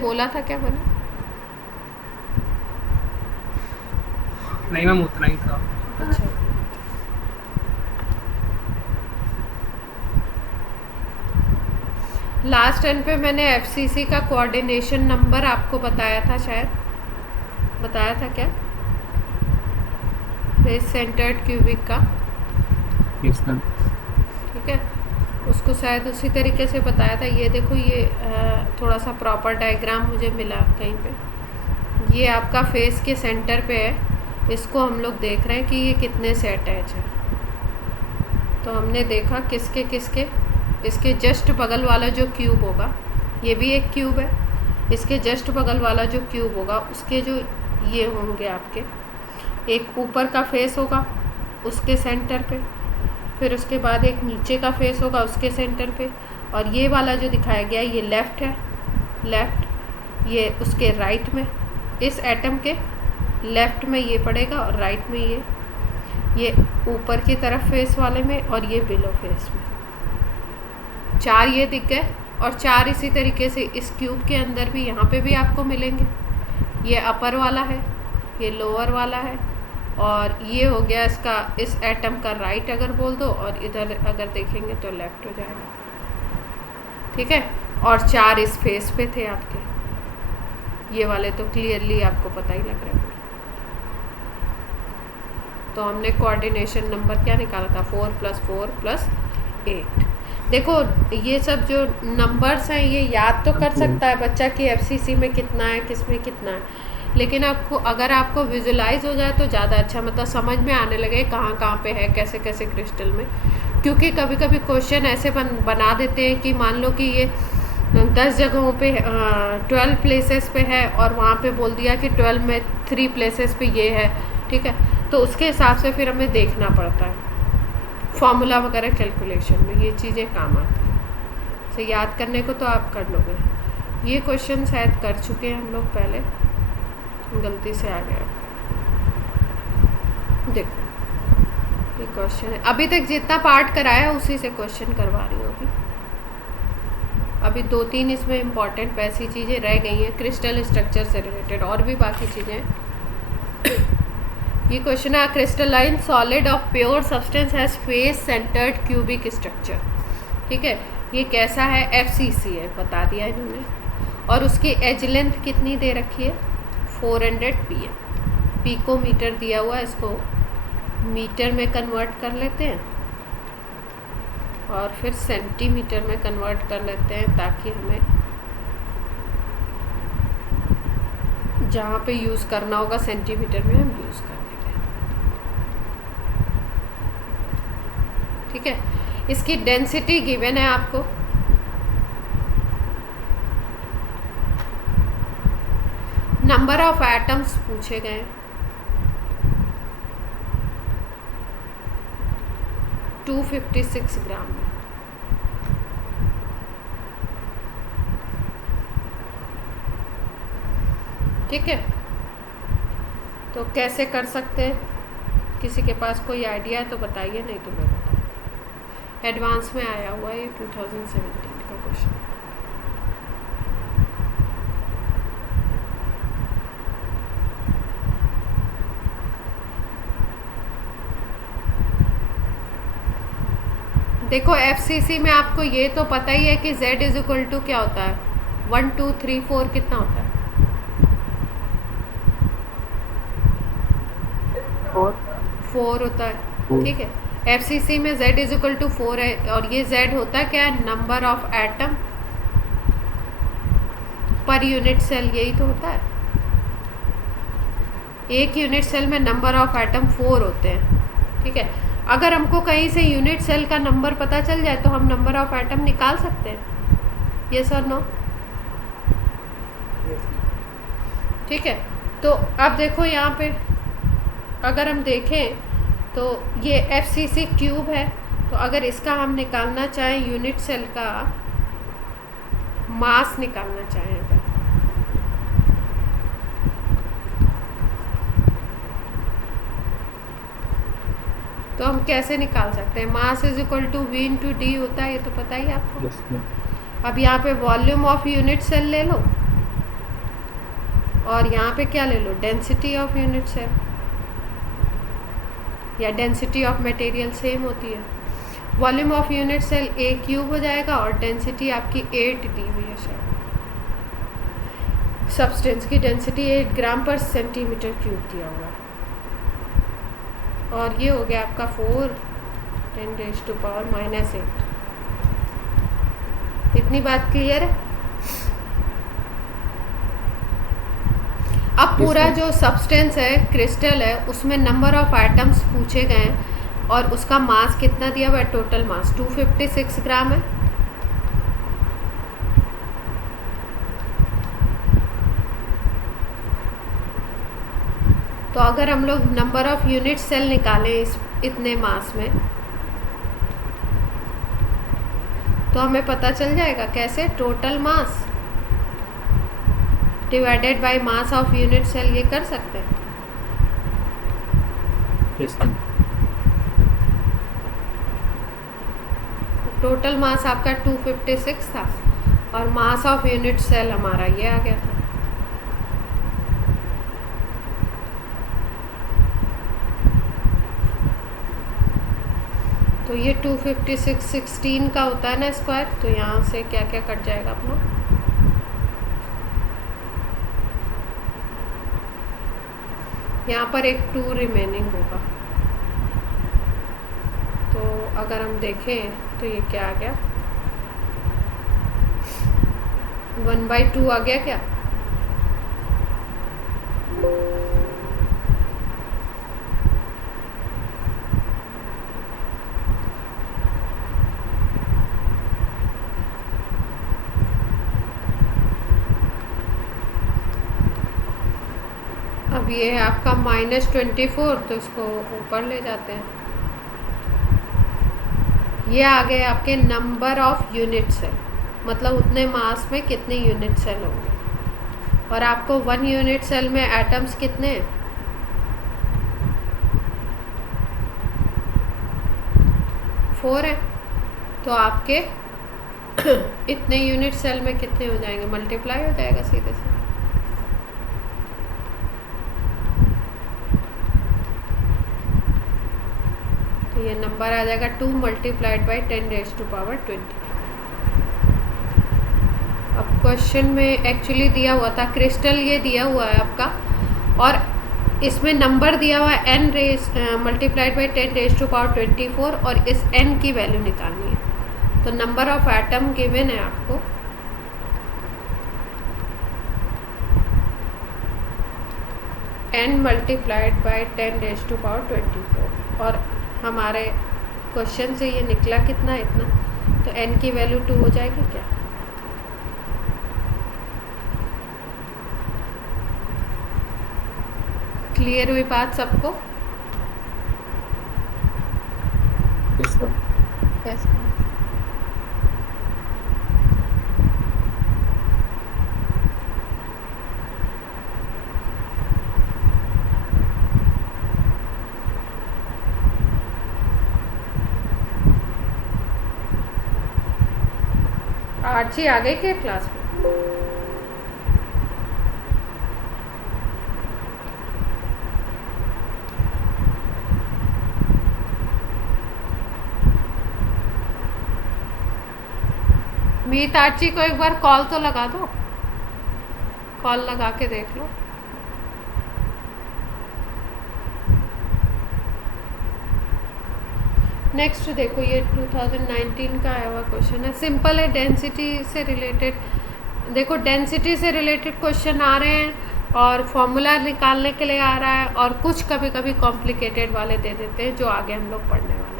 बोला था क्या मैंने? नहीं मैम, उतना ही था। अच्छा, लास्ट टर्न पे मैंने एफसीसी का कोऑर्डिनेशन नंबर आपको बताया था, शायद बताया था क्या? फेस सेंटर्ड क्यूबिक का। Yes ma'am. ठीक है, उसको शायद उसी तरीके से बताया था। ये देखो, ये थोड़ा सा प्रॉपर डायग्राम मुझे मिला कहीं पे। ये आपका फेस के सेंटर पे है। इसको हम लोग देख रहे हैं कि ये कितने से अटैच है। तो हमने देखा किसके किसके, इसके जस्ट बगल वाला जो क्यूब होगा, ये भी एक क्यूब है। इसके जस्ट बगल वाला जो क्यूब होगा उसके जो ये होंगे आपके, एक ऊपर का फेस होगा उसके सेंटर पे, फिर उसके बाद एक नीचे का फेस होगा उसके सेंटर पे, और ये वाला जो दिखाया गया है ये लेफ़्ट है, लेफ़्ट ये उसके राइट में, इस एटम के लेफ़्ट में ये पड़ेगा और राइट में ये ऊपर की तरफ फेस वाले में और ये बिलो फेस में। चार ये दिख गए, और चार इसी तरीके से इस क्यूब के अंदर भी यहाँ पे भी आपको मिलेंगे। ये अपर वाला है, ये लोअर वाला है, और ये हो गया इसका, इस एटम का राइट अगर बोल दो, और इधर अगर देखेंगे तो लेफ़्ट हो जाएगा। ठीक है, और चार इस फेस पे थे आपके। ये वाले तो क्लियरली आपको पता ही लग रहा है। तो हमने कोऑर्डिनेशन नंबर क्या निकाला था? 4 + 4 + 8। देखो, ये सब जो नंबर्स हैं ये याद तो कर सकता है बच्चा कि एफसीसी में कितना है, किस में कितना है, लेकिन आपको अगर आपको विजुलाइज हो जाए तो ज़्यादा अच्छा, मतलब समझ में आने लगे कहाँ कहाँ पे है, कैसे कैसे क्रिस्टल में। क्योंकि कभी कभी क्वेश्चन ऐसे बना देते हैं कि मान लो कि ये 10 जगहों पे 12 प्लेसेस पे है, और वहाँ पे बोल दिया कि 12 में 3 प्लेसेस पे ये है। ठीक है, तो उसके हिसाब से फिर हमें देखना पड़ता है, फॉर्मूला वगैरह कैलकुलेशन में ये चीज़ें काम आती हैं। तो याद करने को तो आप कर लोगे। ये क्वेश्चन शायद कर चुके हैं हम लोग पहले, गलती से आ गया। देखो, ये क्वेश्चन है, अभी तक जितना पार्ट कराया उसी से क्वेश्चन करवा रही हूँ। अभी 2-3 इसमें इम्पॉर्टेंट वैसी चीज़ें रह गई हैं क्रिस्टल स्ट्रक्चर से रिलेटेड, और भी बाकी चीज़ें। ये क्वेश्चन है, crystalline solid of pure substance has face centred cubic structure. ठीक है, ये कैसा है? एफसीसी है, बता दिया इन्होंने। और उसकी एज लेंथ कितनी दे रखी है? 400 pm, पिकोमीटर दिया हुआ है। इसको मीटर में कन्वर्ट कर लेते हैं और फिर सेंटीमीटर में कन्वर्ट कर लेते हैं, ताकि हमें जहाँ पे यूज़ करना होगा सेंटीमीटर में हम यूज़ कर लेते हैं। ठीक है, इसकी डेंसिटी गिवन है आपको। नंबर ऑफ एटम्स पूछे गए, 256 ग्राम में। ठीक है, तो कैसे कर सकते हैं? किसी के पास कोई आइडिया है तो बताइए, नहीं तो मैं बताऊँ। एडवांस में आया हुआ है ये 2017 का क्वेश्चन। देखो, एफसीसी में आपको ये तो पता ही है कि Z = क्या होता है, 1 2 3 4 कितना होता है? 4 होता है। ठीक है, एफसीसी में Z = 4 है, और ये Z होता है क्या है? Number of atom per unit cell, यही तो होता है। एक यूनिट सेल में नंबर ऑफ एटम 4 होते हैं। ठीक है, अगर हमको कहीं से यूनिट सेल का नंबर पता चल जाए तो हम नंबर ऑफ एटम निकाल सकते हैं, यस और नो? ठीक है, तो अब देखो यहाँ पे अगर हम देखें तो ये एफसीसी क्यूब है, तो अगर इसका हम निकालना चाहें यूनिट सेल का मास निकालना चाहें अगर, तो हम कैसे निकाल सकते हैं? मास = V/D होता है, ये तो पता ही आपको। Yes ma'am. अब यहाँ पे वॉल्यूम ऑफ यूनिट सेल ले लो, और यहाँ पे क्या ले लो, डेंसिटी ऑफ यूनिट सेल या डेंसिटी ऑफ मटेरियल सेम होती है। Volume of unit cell a cube हो जाएगा और डेंसिटी आपकी 8 दी हुई है शायद। सब्सटेंस की डेंसिटी 8 ग्राम पर सेंटीमीटर क्यूब दिया हुआ है। और ये हो गया आपका 4 × 10⁻⁻8। इतनी बात क्लियर है। अब पूरा जो सब्सटेंस है, क्रिस्टल है, उसमें नंबर ऑफ एटम्स पूछे गए हैं और उसका मास कितना दिया हुआ है, टोटल मास 256 ग्राम है। तो अगर हम लोग नंबर ऑफ यूनिट सेल निकालें इतने मास में, तो हमें पता चल जाएगा कैसे, total mass divided by mass of unit cell, ये कर सकते हैं। yes. टोटल मास आपका 256 था और मास ऑफ यूनिट सेल हमारा ये आ गया था। तो ये 256 16 का होता है ना स्क्वायर, तो यहाँ से क्या क्या कट जाएगा अपना, यहाँ पर एक 2 रिमेनिंग होगा। तो अगर हम देखें तो ये क्या आ गया, 1/2 आ गया क्या। अब ये है आपका -24, तो इसको ऊपर ले जाते हैं। ये आ गए आपके नंबर ऑफ यूनिट सेल, मतलब उतने मास में कितने यूनिट सेल होंगे। और आपको 1 यूनिट सेल में एटम्स कितने हैं, 4 हैं। तो आपके इतने यूनिट सेल में कितने हो जाएंगे, मल्टीप्लाई हो जाएगा सीधे से। तो ये नंबर आ जाएगा 2 × 10⁻20। अब क्वेश्चन में एक्चुअली दिया हुआ था क्रिस्टल, ये दिया हुआ है आपका, और इसमें नंबर दिया हुआ है n × 10⁻24 और इस n की वैल्यू निकालनी है। तो नंबर ऑफ एटम गिवन है आपको, n × 10⁻24 और हमारे क्वेश्चन से ये निकला कितना, इतना। तो n की वैल्यू 2 हो जाएगी क्या। क्लियर हुई बात सबको। yes, sir. yes. आर्ची आ गई क्या क्लास में। मीत आर्ची को एक बार कॉल तो लगा दो, कॉल लगा के देख लो। नेक्स्ट देखो, ये 2019 का आया हुआ क्वेश्चन है, सिंपल है, डेंसिटी से रिलेटेड। देखो डेंसिटी से रिलेटेड क्वेश्चन आ रहे हैं और फॉर्मूला निकालने के लिए आ रहा है, और कुछ कभी कभी कॉम्प्लिकेटेड वाले दे देते हैं जो आगे हम लोग पढ़ने वाले हैं।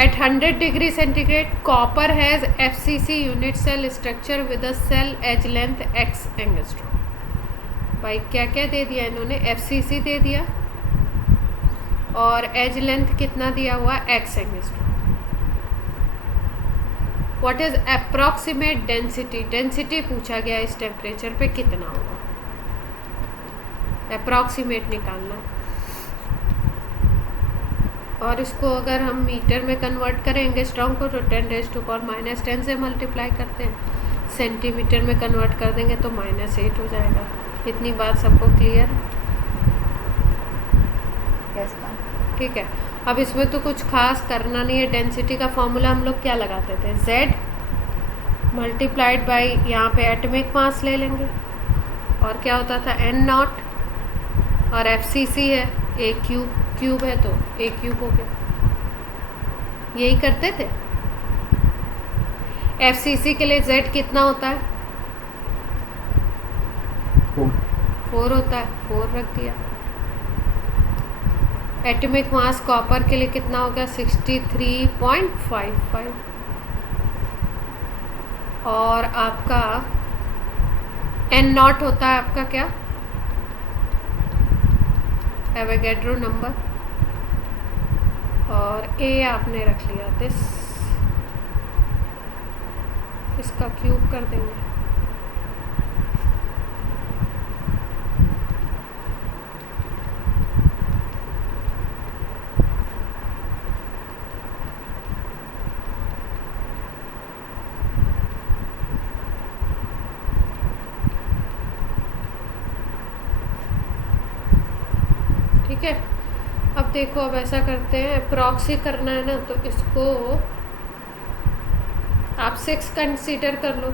At 100 degree centigrade copper has FCC unit cell structure with a cell edge length x angstrom. भाई क्या क्या दे दिया इन्होंने, FCC दे दिया और एज लेंथ कितना दिया हुआ, x angstrom. What is approximate density, density पूछा गया इस टेम्परेचर पे कितना होगा, अप्रॉक्सीमेट निकालना। और इसको अगर हम मीटर में कन्वर्ट करेंगे स्ट्रॉन्ग को, तो 10⁻⁻10 से मल्टीप्लाई करते हैं। सेंटीमीटर में कन्वर्ट कर देंगे तो -8 हो जाएगा। इतनी बात सबको क्लियर है? Yes ma'am. ठीक है, अब इसमें तो कुछ खास करना नहीं है। डेंसिटी का फॉर्मूला हम लोग क्या लगाते थे, Z मल्टीप्लाइड बाई यहाँ पे एटॉमिक मास ले लेंगे, और क्या होता था n0, और FCC है a क्यूब है तो a क्यूब हो गया। यही करते थे। FCC के लिए Z कितना होता है, 4 होता है, 4 रख दिया। एटॉमिक मास कॉपर के लिए कितना हो गया, 63.55। और आपका n0 होता है आपका क्या, एवोगैड्रो नंबर, और a आपने रख लिया 10। इसका क्यूब कर देंगे। ठीक है, अब देखो, अब ऐसा करते हैं, प्रॉक्सी करना है ना, तो इसको आप 6 कंसीडर कर लो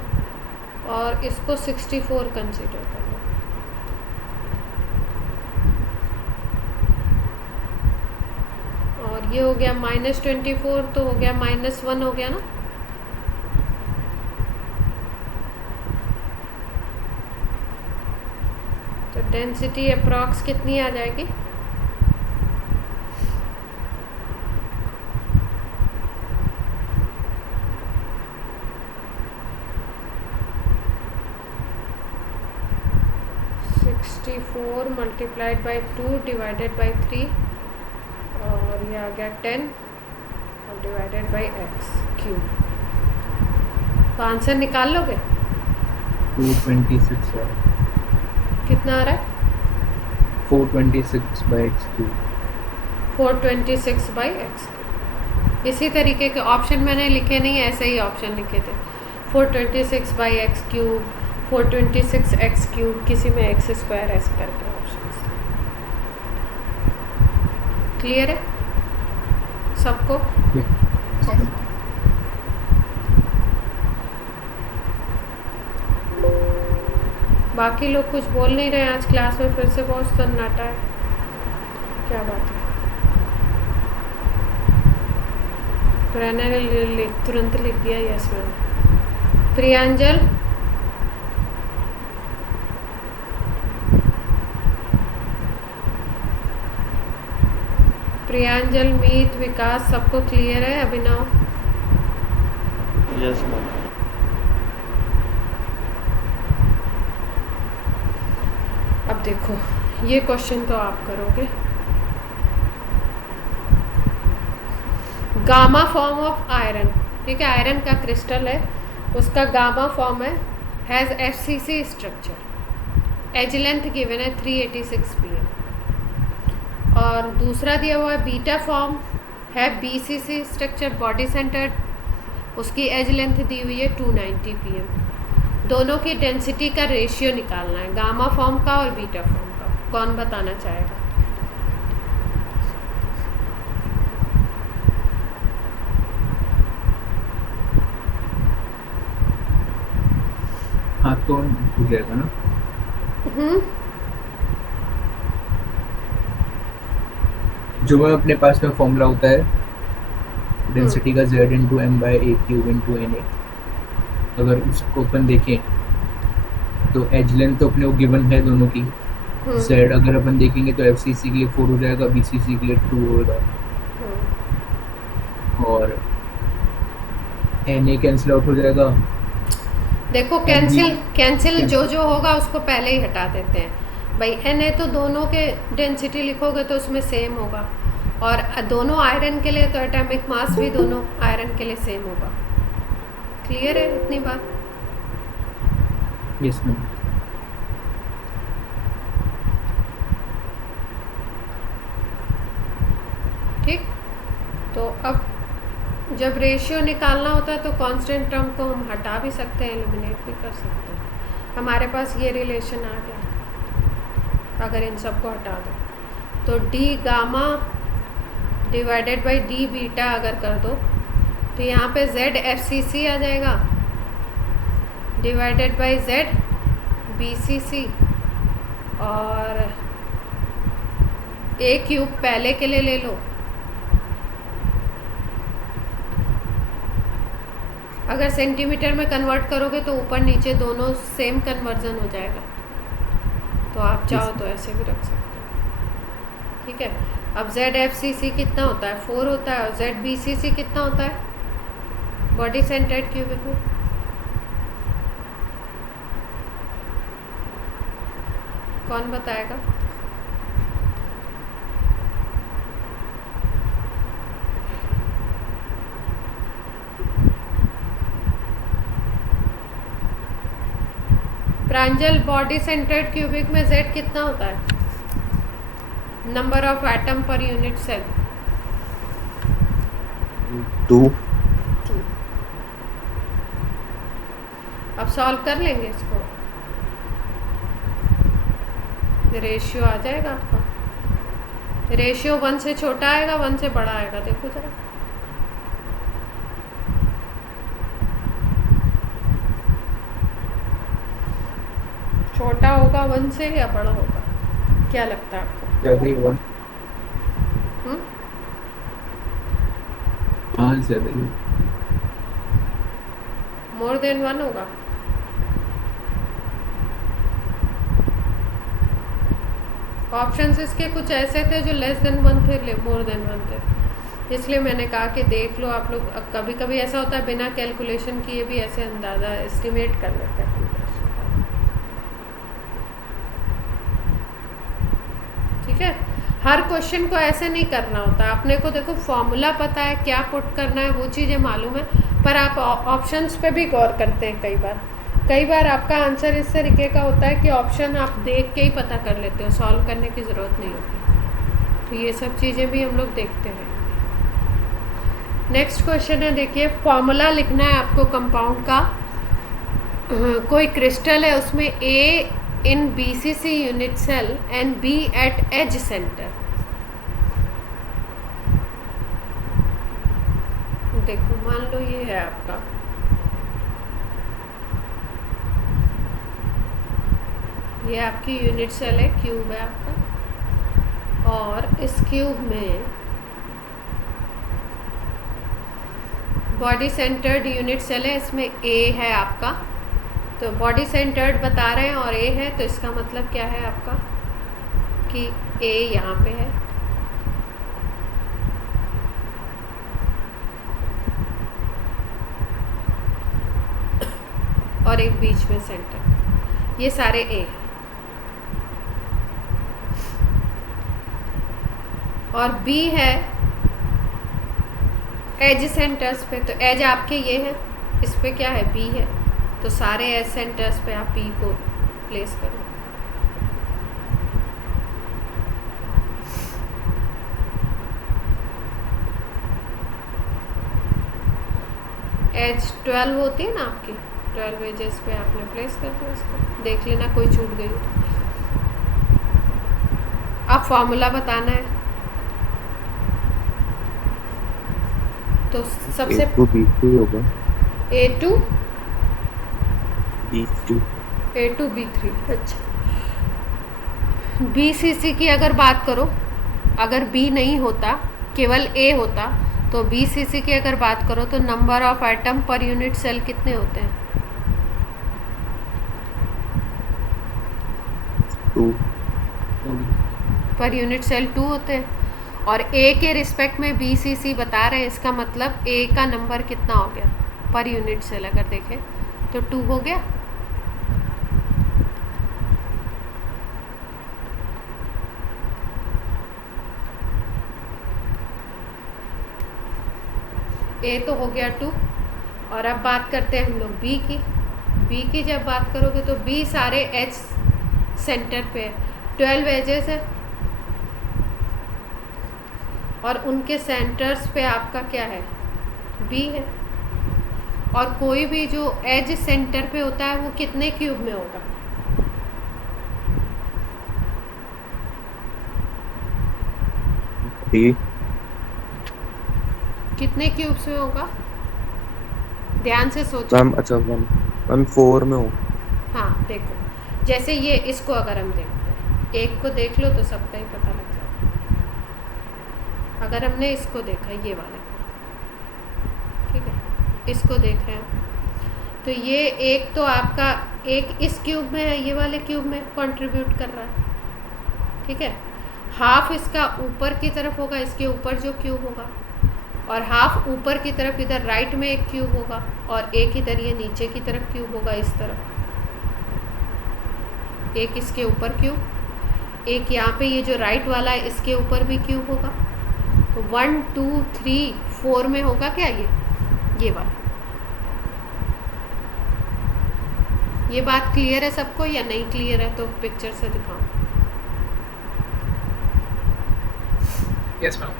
और इसको 64 कंसीडर कर लो। और ये हो गया -24, तो हो गया -1 हो गया ना। तो डेंसिटी अप्रॉक्स कितनी आ जाएगी, four multiplied by 2 divided by 3, और ये आ गया 10 और डिवाइडेड बाई x क्यूब। तो आंसर निकाल लोगे, 426 है। कितना आ रहा है, 426 by x cube. 426 by x cube. इसी तरीके के ऑप्शन मैंने लिखे नहीं, ऐसे ही ऑप्शन लिखे थे, 426 by x cube, 426 x cube, किसी में x स्क्वायर, ऐसे करके ऑप्शन। क्लियर है सबको? बाकी लोग कुछ बोल नहीं रहे आज क्लास में, फिर से बहुत सन्नाटा है, क्या बात है? प्रेरणा ने तुरंत लिख दिया यस मैम। प्रियांजल, प्रियांजल, मीत, विकास, सबको क्लियर है? अभिनव? Yes ma'am. अब देखो, ये क्वेश्चन तो आप करोगे। गामा फॉर्म ऑफ आयरन, ठीक है, आयरन का क्रिस्टल है, उसका गामा फॉर्म है, has FCC structure, edge length given है 386 pm, और दूसरा दिया हुआ है बीटा फॉर्म है, BCC स्ट्रक्चर, बॉडी सेंटर्ड, उसकी एज लेंथ दी हुई है 290 pm। दोनों की डेंसिटी का रेशियो निकालना है, गामा फॉर्म का और बीटा फॉर्म का। कौन बताना चाहेगा? हाँ तो हो जाएगा ना। जो अपने पास में फॉर्मूला होता है डेंसिटी का, Z into M by A cube into N A, अगर उसको अपन देखें तो एज लेंथ तो अपने को गिवन है दोनों की। Z अगर अपन देखेंगे तो FCC के लिए 4 हो जाएगा, BCC के लिए 2 होगा, और Na कैंसिल आउट हो जाएगा। देखो, कैंसिल जो होगा उसको पहले ही हटा देते हैं भाई। Na तो दोनों के डेंसिटी लिखोगे तो उसमें सेम होगा, और दोनों आयरन के लिए तो एटॉमिक मास भी दोनों आयरन के लिए सेम होगा। क्लियर है इतनी बात? Yes ma'am. ठीक, तो अब जब रेशियो निकालना होता है तो कांस्टेंट टर्म को हम हटा भी सकते हैं, एलिमिनेट भी कर सकते हैं। हमारे पास ये रिलेशन आ गया अगर इन सब को हटा दो तो D gamma divided by D beta अगर कर दो तो यहाँ पे जेड एफ सी सी आ जाएगा divided by Z B C C, और ए क्यूब पहले के लिए ले लो, अगर सेंटीमीटर में कन्वर्ट करोगे तो ऊपर नीचे दोनों सेम कन्वर्जन हो जाएगा, तो आप चाहो तो ऐसे भी रख सकते हो। ठीक है, अब जेड एफ सी सी कितना होता है 4 होता है, और जेड बी सी सी कितना होता है बॉडी सेंटर्ड क्यूबिक में, कौन बताएगा? प्रांजल बॉडी सेंटर्ड क्यूबिक में Z कितना होता है? Number of atom per unit cell 2। अब सॉल्व कर लेंगे इसको, रेशियो आ जाएगा आपका, रेशियो 1 से छोटा आएगा 1 से बड़ा आएगा, देखो जरा। छोटा होगा 1 से या बड़ा होगा, क्या लगता है आपको? मोर देन 1 होगा। ऑप्शंस इसके कुछ ऐसे थे जो लेस देन 1 थे, मोर देन 1 थे, इसलिए मैंने कहा कि देख लो आप लोग। कभी कभी ऐसा होता है बिना कैलकुलेशन किए भी ऐसे अंदाज़ा एस्टिमेट कर लेते हैं। ठीक है, हर क्वेश्चन को ऐसे नहीं करना होता, अपने को देखो फॉर्मूला पता है क्या पुट करना है, वो चीज़ें मालूम है, पर आप ऑप्शंस पे भी गौर करते हैं। कई बार आपका आंसर इस तरीके का होता है कि ऑप्शन आप देख के ही पता कर लेते हो, सॉल्व करने की ज़रूरत नहीं होती, तो ये सब चीज़ें भी हम लोग देखते हैं। नेक्स्ट क्वेश्चन है, देखिए फॉर्मूला लिखना है आपको कंपाउंड का। कोई क्रिस्टल है, उसमें A in BCC unit cell and B at edge centre. देखो मान लो ये है आपका, ये आपकी यूनिट सेल है, क्यूब है आपका, और इस क्यूब में बॉडी सेंटर्ड यूनिट सेल है, इसमें A है आपका, तो बॉडी सेंटर्ड बता रहे हैं और A है, तो इसका मतलब क्या है आपका कि A यहाँ पे है, और एक बीच में सेंटर, ये सारे A हैं, और B है एज सेंटर्स पे, तो एज आपके ये है, इस पे क्या है B है, तो सारे एज सेंटर्स पे आप B को प्लेस करो। एज 12 होती है ना आपकी, 12 एजेस पे आपने प्लेस कर दिया, इसको देख लेना कोई छूट गई तो। अब फॉर्मूला बताना है, तो सबसे A2B3 होगा, A2B3। अच्छा, BCC की अगर बात करो, अगर B नहीं होता केवल A होता, तो BCC की अगर बात करो तो number of atom per unit cell कितने होते हैं? 2 पर यूनिट सेल 2 होते हैं, और A के रिस्पेक्ट में BCC बता रहे हैं, इसका मतलब A का नंबर कितना हो गया पर यूनिट सेल, अगर देखें तो 2 हो गया। A तो हो गया 2, और अब बात करते हैं हम लोग B की जब बात करोगे तो B सारे एज सेंटर पे है, 12 एजेस है, और उनके सेंटर्स पे आपका क्या है बी है। और कोई भी जो एज सेंटर पे होता है वो कितने क्यूब में होगा? थ्री। कितने क्यूब्स में होगा? ध्यान से सोचो। मैम अच्छा मैम, मैम 4 में हो। हाँ देखो, जैसे ये इसको अगर हम देखते हैं, एक को देख लो तो सबका ही पता लग जाएगा। अगर हमने इसको देखा, ये वाले को, ठीक है, इसको देख रहे हैं, तो ये एक तो आपका एक इस क्यूब में है, ये वाले क्यूब में कंट्रीब्यूट कर रहा है, ठीक है। हाफ इसका ऊपर की तरफ होगा, इसके ऊपर जो क्यूब होगा, और हाफ ऊपर की तरफ इधर राइट में एक क्यूब होगा, और एक इधर ये नीचे की तरफ क्यूब होगा, इस तरफ एक इसके ऊपर क्यूब, एक यहाँ पे ये जो राइट वाला है इसके ऊपर भी क्यूब होगा। तो 1 2 3 4 में होगा क्या ये वाला। ये बात क्लियर है सबको या नहीं क्लियर है? तो पिक्चर से दिखाओ। Yes ma'am.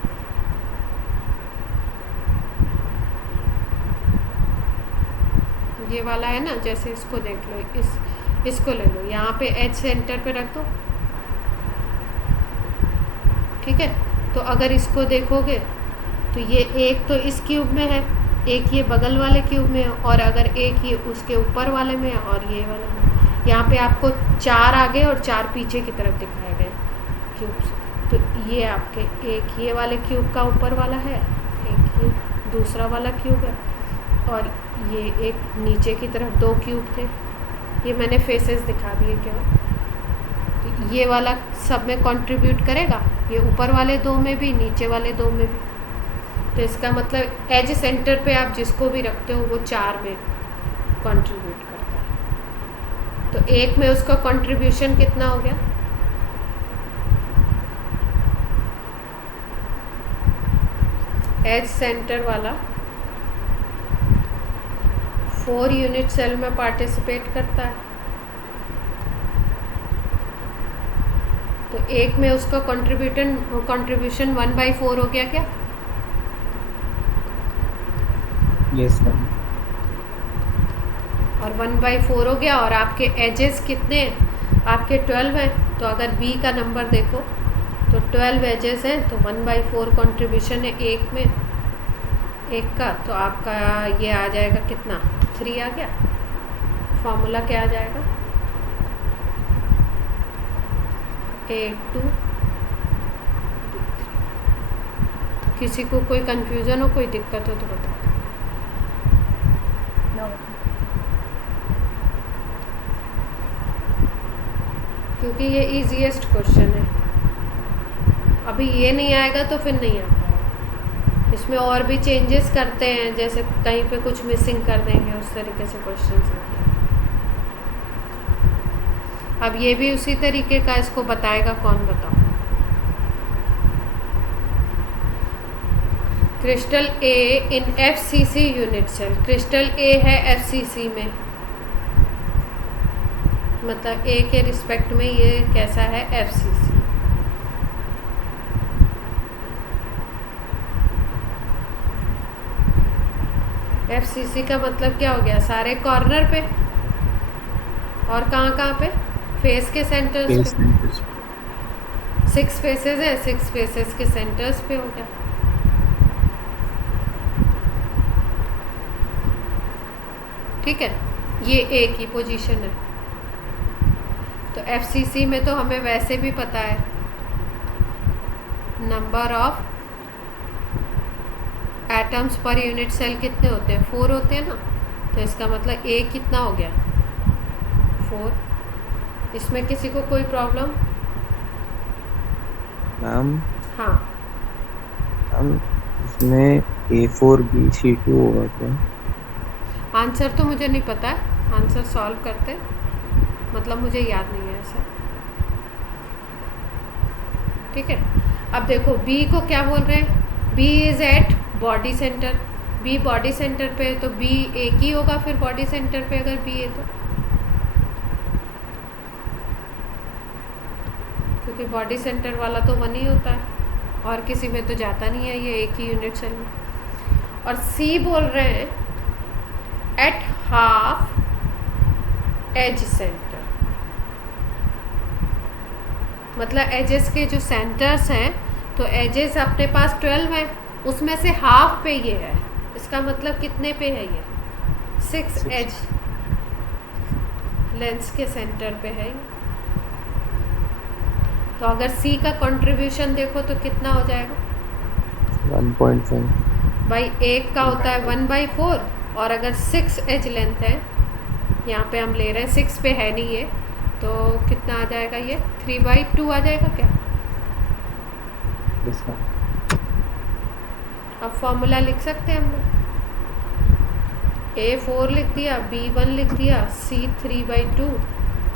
ये वाला है ना, जैसे इसको देख लो, इसको ले लो, यहाँ पे एज सेंटर पे रख दो, ठीक है। तो अगर इसको देखोगे तो ये एक तो इस क्यूब में है, एक ये बगल वाले क्यूब में है, और अगर एक ये उसके ऊपर वाले में है और ये वाले में। यहाँ पे आपको 4 आगे और 4 पीछे की तरफ दिखाए गए क्यूब्स। तो ये आपके एक ये वाले क्यूब का ऊपर वाला है, एक ये दूसरा वाला क्यूब है, और ये एक नीचे की तरफ 2 क्यूब थे। ये मैंने फेसेस दिखा दिए केवल। तो ये वाला सब में कंट्रीब्यूट करेगा, ये ऊपर वाले 2 में भी, नीचे वाले 2 में भी। तो इसका मतलब एज सेंटर पे आप जिसको भी रखते हो वो 4 में कंट्रीब्यूट करता है। तो एक में उसका कंट्रीब्यूशन कितना हो गया? एज सेंटर वाला 4 यूनिट सेल में पार्टिसिपेट करता है। तो एक में उसका कंट्रीब्यूशन 1/4 हो गया क्या? Yes ma'am. और 1/4 हो गया, और आपके एजेस कितने हैं? आपके 12 हैं। तो अगर बी का नंबर देखो तो 12 एजेस हैं, तो 1/4 कंट्रीब्यूशन है एक में, एक का। तो आपका ये आ जाएगा कितना? 3 आ गया। फॉर्मूला क्या आ जाएगा? 8 2 किसी को कोई कंफ्यूजन हो, कोई दिक्कत हो तो बताओ। क्योंकि ये इजीएस्ट क्वेश्चन है। अभी ये नहीं आएगा तो फिर नहीं आ पाएगा। इसमें और भी चेंजेस करते हैं, जैसे कहीं पे कुछ मिसिंग कर देंगे, उस तरीके से क्वेश्चन आते हैं। अब ये भी उसी तरीके का इसको बताएगा कौन? बताओ। क्रिस्टल ए इन एफसीसी यूनिट सेल। क्रिस्टल ए है एफसीसी में, मतलब ए के रिस्पेक्ट में ये कैसा है? एफसीसी। एफसीसी का मतलब क्या हो गया? सारे कॉर्नर पे, और कहाँ पे? फेस के सेंटर्स पे। 6 फेसेस है, 6 फेसेस के सेंटर्स पे हो गया। ठीक है, ये ए की पोजीशन है। तो एफसीसी में तो हमें वैसे भी पता है number of atoms per unit cell कितने होते हैं? 4 होते हैं ना। तो इसका मतलब ए कितना हो गया? 4। इसमें किसी को कोई प्रॉब्लम? मैम हाँ, मैम इसमें A4BC2 होगा क्या? आंसर तो मुझे नहीं पता है, आंसर सॉल्व करते, मतलब मुझे याद नहीं है ऐसा। ठीक है, अब देखो बी को क्या बोल रहे हैं? B is at body centre. B body centre पे है, तो बी एक ही होगा फिर बॉडी सेंटर पे, अगर बी है तो, क्योंकि बॉडी सेंटर वाला तो 1 ही होता है, और किसी में तो जाता नहीं है ये एक ही यूनिट सेल में। और सी बोल रहे हैं एट हाफ एज सेंटर, मतलब एजेस के जो सेंटर्स हैं, तो एजेस अपने पास 12 है, उसमें से हाफ पे ये है, इसका मतलब कितने पे है ये 6 एज लेंस के सेंटर पे है ये। तो अगर सी का कंट्रीब्यूशन देखो तो कितना हो जाएगा 1.5 भाई, एक का होता है 1/4, और अगर 6 एज लेंथ है, यहाँ पे हम ले रहे हैं 6 पे है नहीं ये, तो कितना आ जाएगा ये 3/2 आ जाएगा क्या। इसका अब फॉर्मूला लिख सकते हैं हम लोग, A4 लिख दिया, B1 लिख दिया, C 3/2,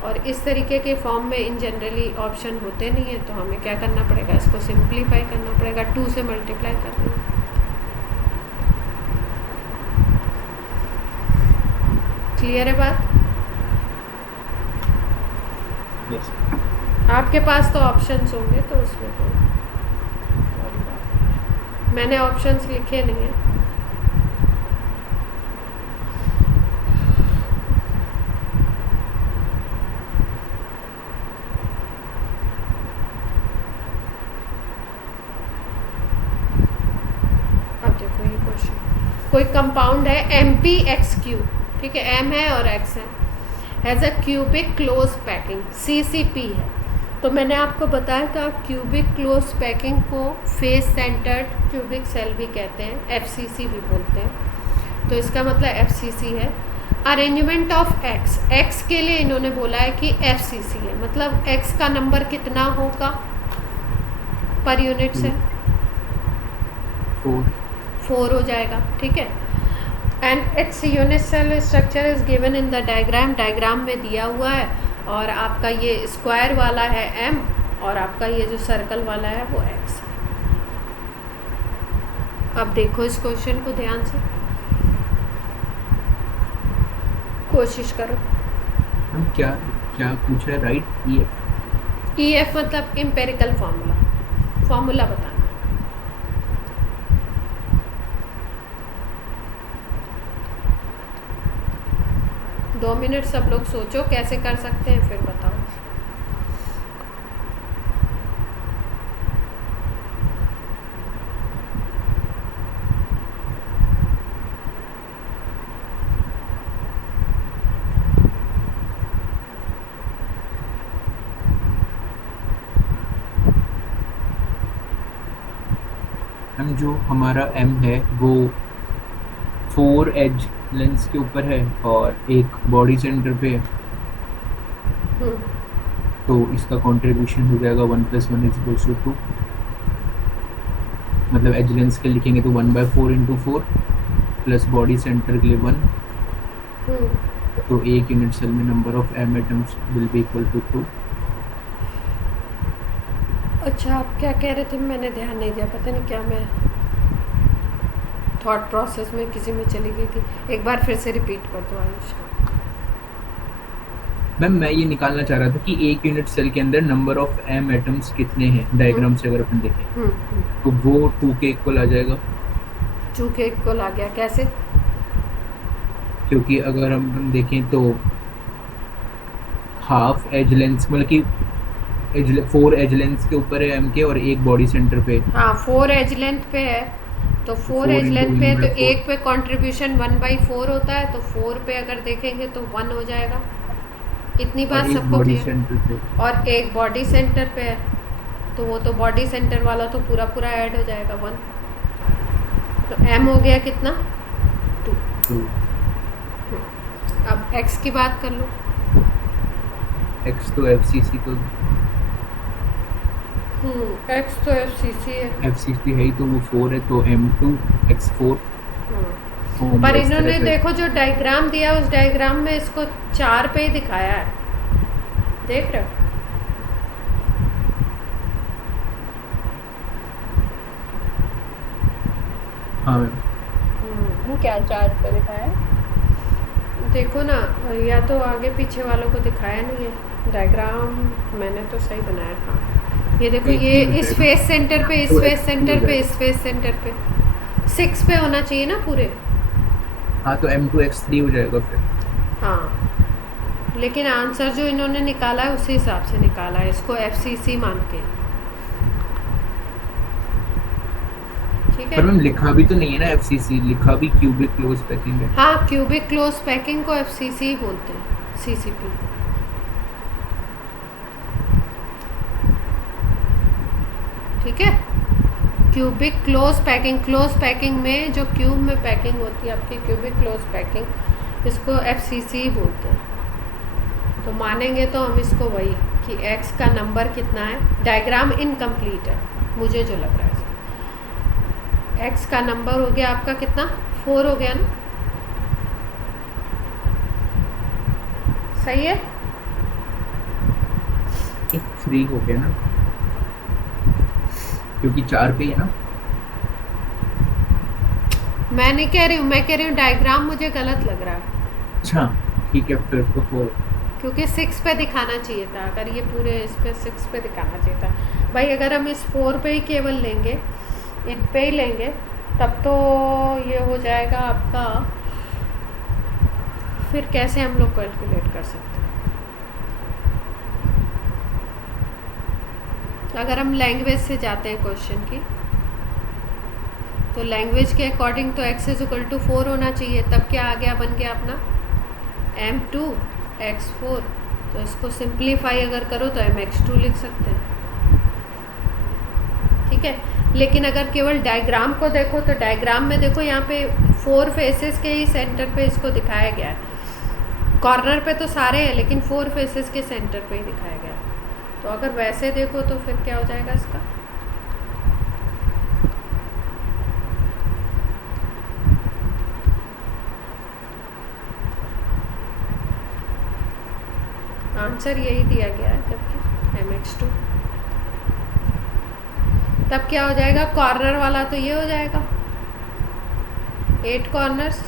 और इस तरीके के फॉर्म में इन जनरली ऑप्शन होते नहीं है, तो हमें क्या करना पड़ेगा, इसको सिंप्लीफाई करना पड़ेगा, 2 से मल्टीप्लाई कर देंगे। क्लियर है बात। यस आपके पास तो ऑप्शंस होंगे, तो उसमें तो मैंने ऑप्शंस लिखे नहीं है। अब देखो ये क्वेश्चन, कोई कंपाउंड है MpXQ, ठीक है, M है और X है, has a cubic close packing, CCP है। तो मैंने आपको बताया था क्यूबिक क्लोज पैकिंग को फेस सेंटर्ड क्यूबिक सेल भी कहते हैं, FCC भी बोलते हैं, तो इसका मतलब FCC है। अरेंजमेंट ऑफ X, X के लिए इन्होंने बोला है कि FCC है, मतलब X का नंबर कितना होगा पर यूनिट से 4 हो जाएगा, ठीक है। And it's unit cell structure is given in the diagram, diagram में दिया हुआ है, और आपका ये स्क्वायर वाला है M, और आपका ये जो सर्कल वाला है वो X है। अब देखो इस क्वेश्चन को ध्यान से, कोशिश करो। हम क्या क्या पूछ रहे, राइट EF मतलब एम्पेरिकल फार्मूला, फार्मूला बताना। 2 मिनट सब लोग सोचो कैसे कर सकते हैं, फिर बताओ। हम जो हमारा M है वो 4 एज लेंस के ऊपर है और एक बॉडी सेंटर पे है, हम्म, तो इसका कंट्रीब्यूशन हो जाएगा 1 + 1 = 2, मतलब एज लेंस के लिखेंगे तो 1/4 × 4 प्लस बॉडी सेंटर के लिए 1, हम्म। तो एक यूनिट सेल में number of M atoms will be equal to 2। अच्छा, आप क्या कह रहे थे, मैंने ध्यान नहीं दिया, पता नहीं क्या मैं थॉट प्रोसेस में किसी में चली गई थी। एक बार फिर से रिपीट कर दो आयुष। मैम मैं ये निकालना चाह रहा था कि एक यूनिट सेल के अंदर नंबर ऑफ M एटम्स कितने हैं, डायग्राम से अगर अपन देखें तो वो 2 के इक्वल आ जाएगा, 2 के इक्वल आ गया, कैसे? क्योंकि अगर हम देखें तो हाफ एज लेंस मतलब कि 4 एज लेंस के ऊपर है M के और एक बॉडी सेंटर पे, हाँ 4 एज लेंथ पे है, तो 4 एज लेंथ पे, तो एक पे कंट्रीब्यूशन 1/4 होता है, तो 4 पे अगर देखेंगे तो 1 हो जाएगा। इतनी बात सबको क्लियर। और एक बॉडी सेंटर पे है, तो वो तो बॉडी सेंटर वाला तो पूरा पूरा ऐड हो जाएगा 1, तो M हो गया कितना 2। अब X की बात कर लो। X तो FCC तो X तो FCC है, FCC है ही, तो वो 4 है, तो M2 X4। पर इन्होंने देखो जो डायग्राम दिया उस डायग्राम में इसको 4 पे ही दिखाया है, देख रहे हो? हाँ क्या 4 पे दिखाया है? देखो ना, या तो आगे पीछे वालों को दिखाया नहीं है डायग्राम, मैंने तो सही बनाया था। ये देखो, ये इस फेस सेंटर पे, इस फेस सेंटर पे, इस फेस सेंटर पे, 6 पे होना चाहिए ना पूरे। हाँ तो M2X3 हो जाएगा फिर। हाँ, लेकिन आंसर जो इन्होंने निकाला है उसी हिसाब से निकाला है, इसको FCC मान के। ठीक पर है। मैम लिखा भी तो नहीं है ना FCC, लिखा भी क्यूबिक क्लोज पैकिंग है। हाँ, क्यूबिक क्लोज पैकिंग को FCC ही बोलते हैं, CCP। ठीक है। क्यूबिक क्लोज पैकिंग में जो क्यूब में पैकिंग होती है आपकी, क्यूबिक क्लोज पैकिंग, इसको FCC ही बोलते हैं। तो मानेंगे तो हम इसको वही कि x का नंबर कितना है, डायग्राम इनकम्प्लीट है मुझे जो लग रहा है। x का नंबर हो गया आपका कितना, 4 हो गया ना, सही है। 3 हो गया ना, क्योंकि 4 पे ही है ना। मैं नहीं कह रही हूँ, मैं कह रही हूँ डायग्राम मुझे गलत लग रहा है, अच्छा ठीक है फिर तो 4। क्योंकि 6 पे दिखाना चाहिए था, अगर ये पूरे इस पे 6 पे दिखाना चाहिए था भाई। अगर हम इस 4 पे ही केवल लेंगे, इन पे ही लेंगे, तब तो ये हो जाएगा आपका, फिर कैसे हम लोग कैलकुलेट कर सकते हैं। अगर हम लैंग्वेज से जाते हैं क्वेश्चन की, तो लैंग्वेज के अकॉर्डिंग तो x इज इक्वल टू 4 होना चाहिए, तब क्या आ गया, बन गया अपना M2X4। तो इसको सिंप्लीफाई अगर करो तो MX2 लिख सकते हैं। ठीक है। लेकिन अगर केवल डायग्राम को देखो तो डायग्राम में देखो यहाँ पे 4 फेसेस के ही सेंटर पे इसको दिखाया गया है। कॉर्नर पे तो सारे हैं, लेकिन 4 फेसेस के सेंटर पे ही दिखाया गया है। तो अगर वैसे देखो तो फिर क्या हो जाएगा इसका, आंसर यही दिया गया है, जबकि MX2। तब क्या हो जाएगा, कॉर्नर वाला तो ये हो जाएगा 8 कॉर्नर्स,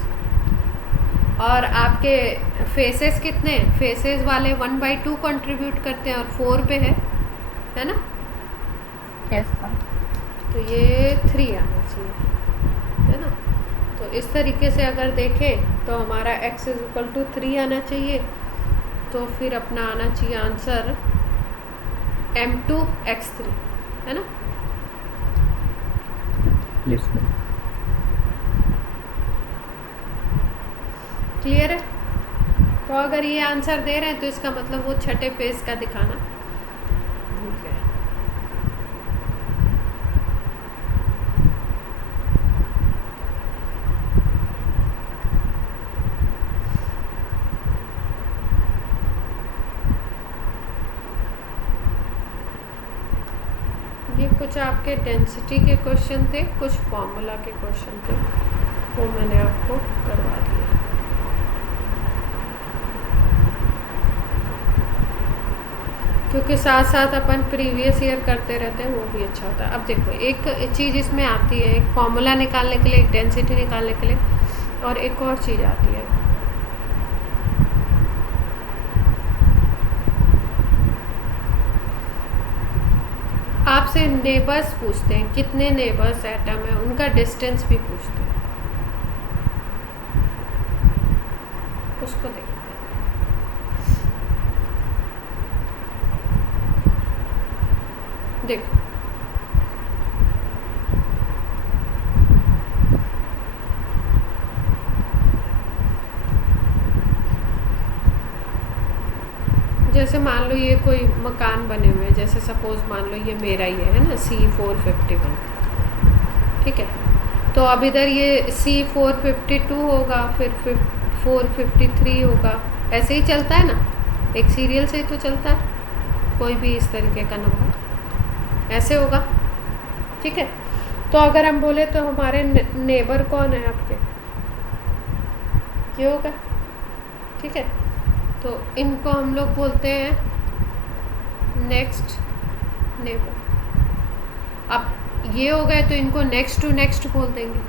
और आपके फेसेस कितने, फेसेस वाले 1/2 कंट्रीब्यूट करते हैं और 4 पे है ना। Yes ma'am. तो ये 3 आना चाहिए, है ना। तो इस तरीके से अगर देखें तो हमारा x इज इक्वल टू 3 आना चाहिए। तो फिर अपना आना चाहिए आंसर M2X3, है ना। Yes ma'am. क्लियर है। तो अगर ये आंसर दे रहे हैं तो इसका मतलब वो छठे फेज का दिखाना भूल गए। ये कुछ आपके डेंसिटी के क्वेश्चन थे, कुछ फॉर्मूला के क्वेश्चन थे, वो मैंने आपको करवा दिया। क्योंकि साथ साथ अपन प्रीवियस ईयर करते रहते हैं, वो भी अच्छा होता है। अब देखो एक चीज़ इसमें आती है, एक फॉर्मूला निकालने के लिए, एक डेंसिटी निकालने के लिए, और एक और चीज़ आती है, आपसे नेबर्स पूछते हैं, कितने नेबर्स एटम है, उनका डिस्टेंस भी पूछते हैं, उसको देखते हैं। देखो जैसे मान लो ये कोई मकान बने हुए हैं, जैसे सपोज मान लो ये मेरा ही है ना, C451। ठीक है। तो अब इधर ये C452 होगा, फिर 453 होगा, ऐसे ही चलता है ना, एक सीरियल से ही तो चलता है, कोई भी इस तरीके का नंबर ऐसे होगा। ठीक है। तो अगर हम बोले तो हमारे नेबर कौन है आपके, ये होगा। ठीक है। तो इनको हम लोग बोलते हैं नेक्स्ट नेबर। अब ये हो गए तो इनको नेक्स्ट टू नेक्स्ट बोल देंगे,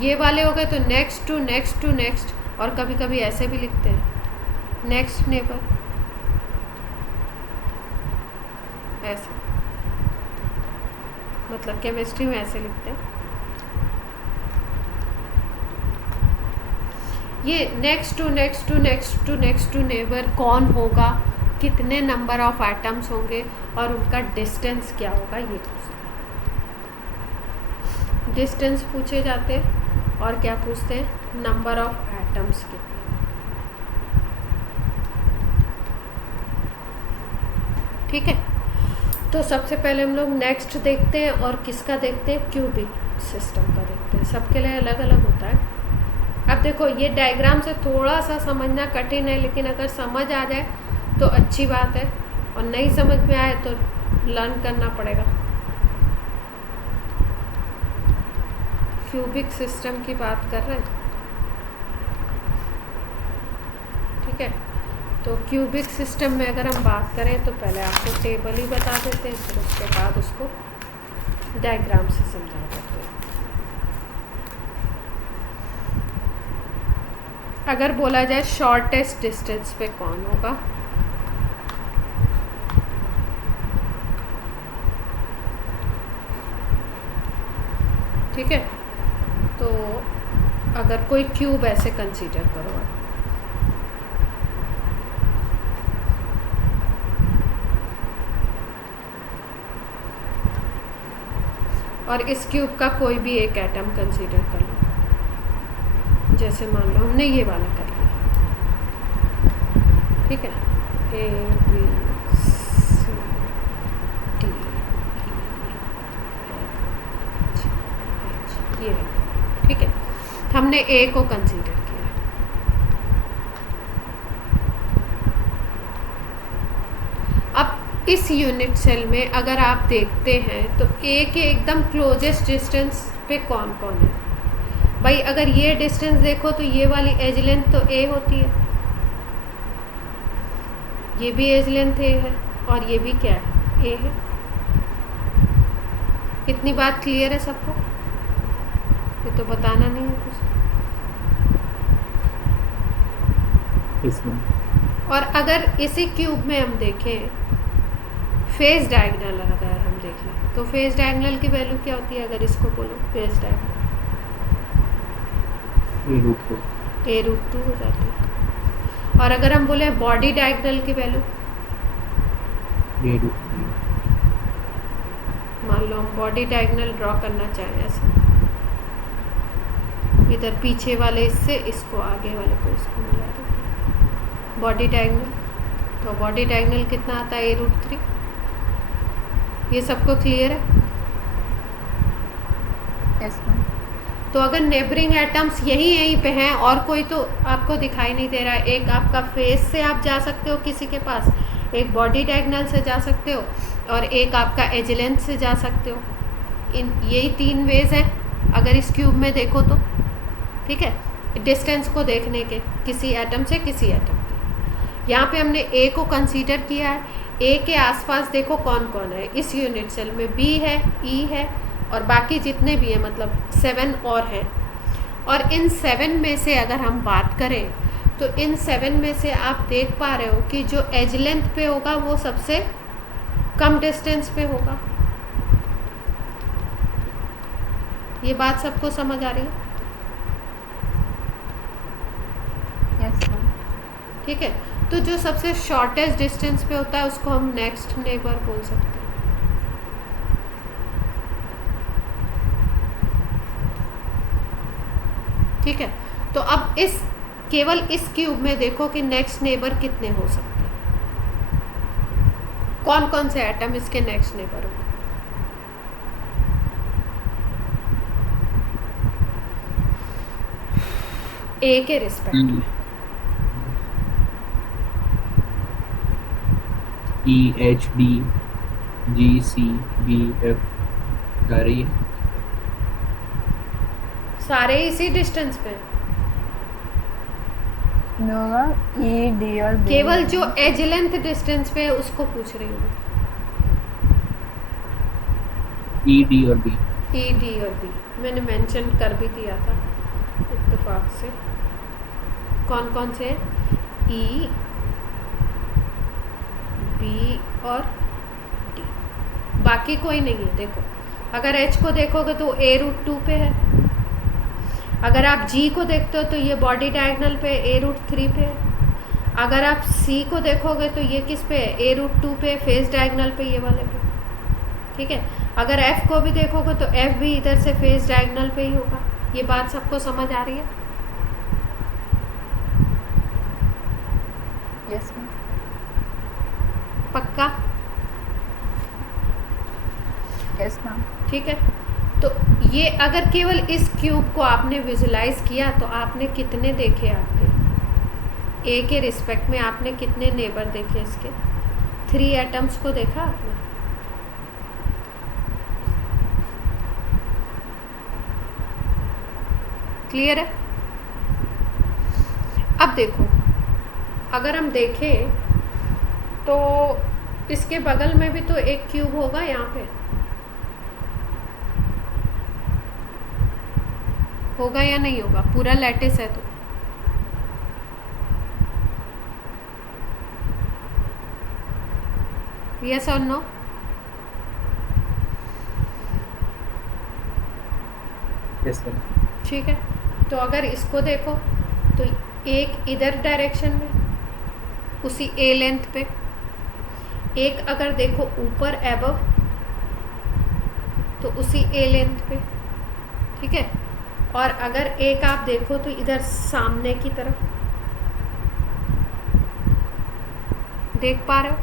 ये वाले हो गए तो next to next to next, और कभी कभी ऐसे भी लिखते हैं नेक्स्ट नेबर, ऐसे, मतलब केमिस्ट्री में ऐसे लिखते हैं। ये next to next to next to next to neighbour कौन होगा, कितने नंबर ऑफ एटम्स होंगे और उनका डिस्टेंस क्या होगा, ये पूछते हैं। डिस्टेंस पूछे जाते हैं और क्या पूछते हैं, नंबर ऑफ एटम्स कितने। ठीक है, तो सबसे पहले हम लोग नेक्स्ट देखते हैं और किसका देखते हैं, क्यूबिक सिस्टम का देखते हैं। सबके लिए अलग अलग होता है। अब देखो ये डायग्राम से थोड़ा सा समझना कठिन है, लेकिन अगर समझ आ जाए तो अच्छी बात है, और नहीं समझ में आए तो लर्न करना पड़ेगा। क्यूबिक सिस्टम की बात कर रहे हैं, ठीक है। तो क्यूबिक सिस्टम में अगर हम बात करें तो पहले आपको टेबल ही बता देते हैं, फिर उसके बाद उसको डायग्राम से समझा देते हैं। अगर बोला जाए शॉर्टेस्ट डिस्टेंस पे कौन होगा, ठीक है, तो अगर कोई क्यूब ऐसे कंसीडर करो आप, और इस क्यूब का कोई भी एक एटम कंसीडर कर लो, जैसे मान लो हमने ये वाला कर लिया, ठीक है, A B C D E F ये, ठीक है, हमने ए को कंसीडर किया। अब इस यूनिट सेल में अगर आप देखते हैं तो ए के एकदम क्लोजेस्ट डिस्टेंस पे कौन कौन है भाई। अगर ये डिस्टेंस देखो तो ये वाली एज लेंथ तो ए होती है, ये भी एज लेंथ ए है, और ये भी क्या है, ए है। इतनी बात क्लियर है सबको, ये तो बताना नहीं है कुछ। इसमें और अगर इसी क्यूब में हम देखें फेस डायगोनल, अगर हम देखें तो फेस डायगोनल की वैल्यू क्या होती है, अगर इसको बोलो फेस डायगोनल, a√2 हो जाती है। और अगर हम बोले बॉडी डायगोनल की वैल्यू, मान लो हम बॉडी डायगोनल ड्रॉ करना चाहें ऐसे, इधर पीछे वाले इससे इसको आगे वाले को इसको मिला दो, बॉडी डायगोनल, तो बॉडी डायगोनल कितना आता है, a√3। ये सबको क्लियर है? Yes ma'am. तो अगर नेबरिंग एटम्स यहीं पे हैं और कोई तो आपको दिखाई नहीं दे रहा है, एक आपका फेस से आप जा सकते हो किसी के पास, एक बॉडी डायगोनल से जा सकते हो, और एक आपका एज लेंथ से जा सकते हो। इन यही 3 वेज हैं अगर इस क्यूब में देखो तो, ठीक है, डिस्टेंस को देखने के किसी एटम से किसी एटम के। यहाँ पे हमने ए को कंसीडर किया है, ए के आसपास देखो कौन कौन है इस यूनिट सेल में, बी है, ई है, और बाकी जितने भी हैं, मतलब 7 और हैं। और इन 7 में से अगर हम बात करें तो इन 7 में से आप देख पा रहे हो कि जो एज लेंथ पे होगा वो सबसे कम डिस्टेंस पे होगा। ये बात सबको समझ आ रही है? Yes ma'am. ठीक है, तो जो सबसे शॉर्टेस्ट डिस्टेंस पे होता है उसको हम नेक्स्ट नेबर बोल सकते हैं। ठीक है, तो अब इस केवल इस क्यूब में देखो कि नेक्स्ट नेबर कितने हो सकते हैं, कौन कौन से एटम इसके नेक्स्ट नेबर होंगे। ए के रिस्पेक्ट में E H D G C B F सारे सारे इसी डिस्टेंस पे हैं। नो मैम, ई डी और बी केवल जो एज लेंथ डिस्टेंस पे है उसको पूछ रही हूँ, ई डी और बी। ई डी और बी मैंने मेंशन कर भी दिया था इत्तेफाक से। कौन कौन से हैं? ई, बी और डी, बाकी कोई नहीं है। देखो अगर एच को देखोगे तो a√2 पे है, अगर आप जी को देखते हो तो ये बॉडी डायगोनल पे A√3 पे है। अगर आप सी को देखोगे तो ये किस पे है, A√2 पे, फेस डायगोनल पे, ये वाले पे। ठीक है, अगर एफ को भी देखोगे तो एफ भी इधर से फेस डायगोनल पे ही होगा। ये बात सबको समझ आ रही है? Yes, ma'am. पक्का? Yes, ma'am. ठीक है, तो ये अगर केवल इस क्यूब को आपने विजुलाइज किया तो आपने कितने देखे, आपके ए के रिस्पेक्ट में आपने कितने नेबर देखे इसके? 3 एटम्स को देखा आपने। क्लियर है? अब देखो, अगर हम देखें तो इसके बगल में भी तो एक क्यूब होगा यहाँ पे, होगा या नहीं होगा? पूरा लैटिस है तो यस और नो? Yes ma'am. ठीक है, तो अगर इसको देखो तो एक इधर डायरेक्शन में उसी ए लेंथ पे, एक अगर देखो ऊपर एबव तो उसी ए लेंथ पे। ठीक है, और अगर एक आप देखो तो इधर सामने की तरफ, देख पा रहे हो?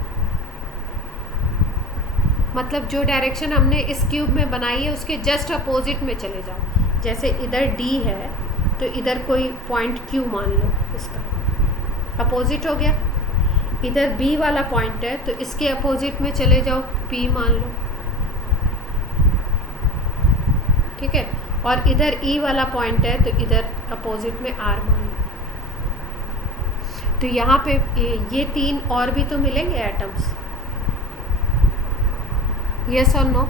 मतलब जो डायरेक्शन हमने इस क्यूब में बनाई है उसके जस्ट अपोजिट में चले जाओ। जैसे इधर डी है तो इधर कोई पॉइंट क्यू मान लो, इसका अपोजिट हो गया। इधर बी वाला पॉइंट है तो इसके अपोजिट में चले जाओ, पी मान लो। ठीक है, और इधर ई वाला पॉइंट है तो इधर अपोजिट में आर मान लो। तो यहाँ पे ये 3 और भी तो मिलेंगे एटम्स। यस और नो?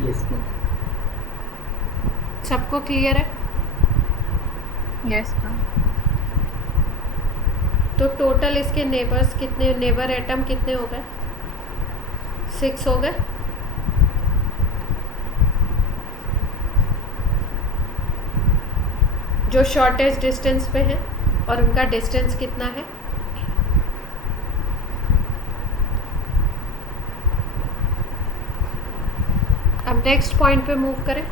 Yes ma'am. सबको क्लियर है? Yes, ma'am. तो टोटल इसके नेबर्स कितने, नेबर एटम कितने हो गए? 6 हो गए। जो शॉर्टेस्ट डिस्टेंस पे है, और उनका डिस्टेंस कितना है? अब नेक्स्ट पॉइंट पे मूव करें।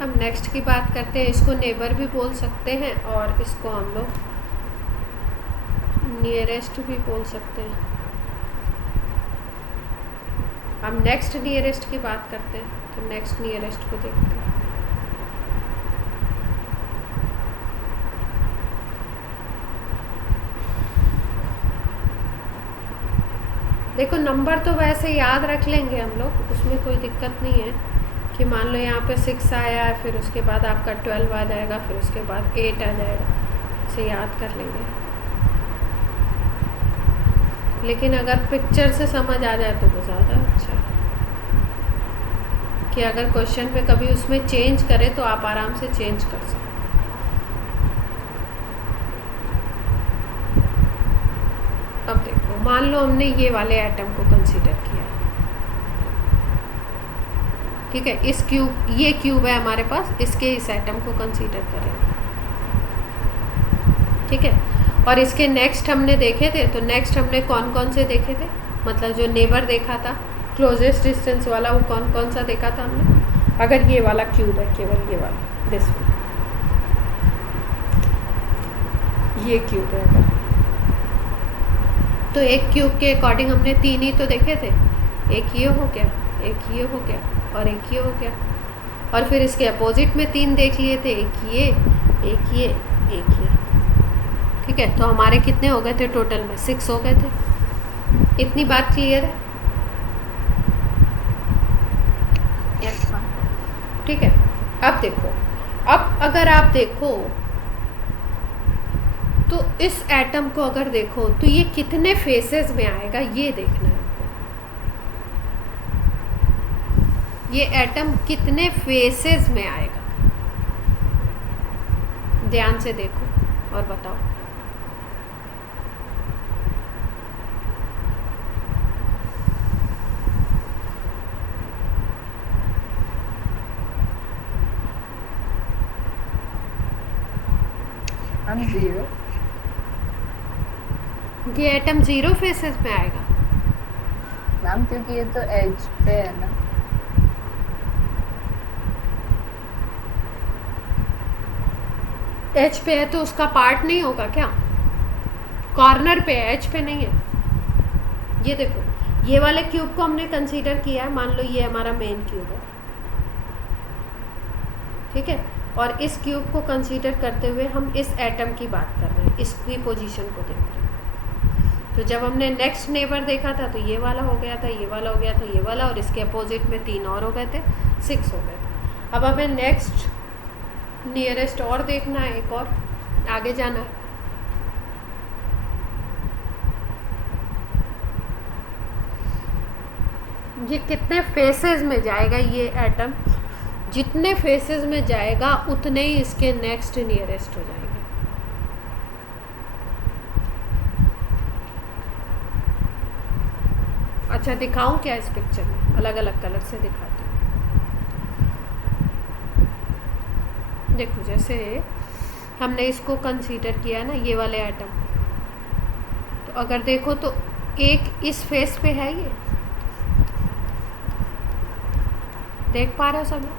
हम नेक्स्ट की बात करते हैं। इसको नेबर भी बोल सकते हैं और इसको हम लोग नियरेस्ट भी बोल सकते हैं। हम नेक्स्ट नियरेस्ट की बात करते हैं, तो नेक्स्ट नियरेस्ट को देखते हैं। देखो, नंबर तो वैसे याद रख लेंगे हम लोग, उसमें कोई दिक्कत नहीं है कि मान लो यहाँ पे 6 आया है, फिर उसके बाद आपका 12 आ जाएगा, फिर उसके बाद 8 आ जाएगा, इसे याद कर लेंगे। लेकिन अगर पिक्चर से समझ आ जाए तो वो ज़्यादा अच्छा है, कि अगर क्वेश्चन में कभी उसमें चेंज करें तो आप आराम से चेंज कर सकते। अब देखो, मान लो हमने ये वाले एटम को कंसीडर किया, ठीक है, इस क्यूब, ये क्यूब है हमारे पास, इसके इस एटम को कंसीडर करें, ठीक है। और इसके नेक्स्ट हमने देखे थे, तो नेक्स्ट हमने कौन कौन से देखे थे, मतलब जो नेबर देखा था क्लोजेस्ट डिस्टेंस वाला, वो कौन कौन सा देखा था हमने? अगर ये वाला क्यूब है, केवल ये वाला, दिस वन, ये क्यूब है अगर, तो एक क्यूब के अकॉर्डिंग हमने 3 ही तो देखे थे। एक ये हो गया, एक ये हो गया, और एक ये हो गया, और फिर इसके अपोजिट में 3 देख लिए थे, एक ये, एक ये, एक ये, ठीक है। तो हमारे कितने हो गए थे टोटल में? 6 हो गए थे। इतनी बात क्लियर है? Yes, ma'am. ठीक है। अब देखो, अब अगर आप देखो तो इस एटम को अगर देखो तो ये कितने फेसेस में आएगा, ये देखना है आपको। ये एटम कितने फेसेस में आएगा, ध्यान से देखो और बताओ। मैम 0। ये एटम 0 फेसेस में आएगा। मैम क्योंकि ये तो एज पे है ना। एच पे है तो उसका पार्ट नहीं होगा क्या? कॉर्नर पे है, एच पे नहीं है। ये देखो, ये वाले क्यूब को हमने कंसीडर किया है, मान लो ये हमारा मेन क्यूब है, ठीक है। और इस क्यूब को कंसीडर करते हुए हम इस एटम की बात कर रहे हैं, इसकी पोजीशन को देख रहे हैं। तो जब हमने नेक्स्ट नेबर देखा था तो ये वाला हो गया था, ये वाला हो गया था, ये वाला, और इसके अपोजिट में 3 और हो गए थे, 6 हो गए थे। अब हमें नेक्स्ट नियरेस्ट और देखना है, एक और आगे जाना है। ये कितने फेसेस में जाएगा ये एटम? जितने फेसेस में जाएगा उतने ही इसके नेक्स्ट नियरेस्ट हो जाएंगे। अच्छा दिखाऊं क्या इस पिक्चर में? अलग अलग कलर से दिखाती हूँ। देखो जैसे हमने इसको कंसीडर किया ना, ये वाले एटम, तो अगर देखो तो एक इस फेस पे है, ये देख पा रहे हो सब लोग?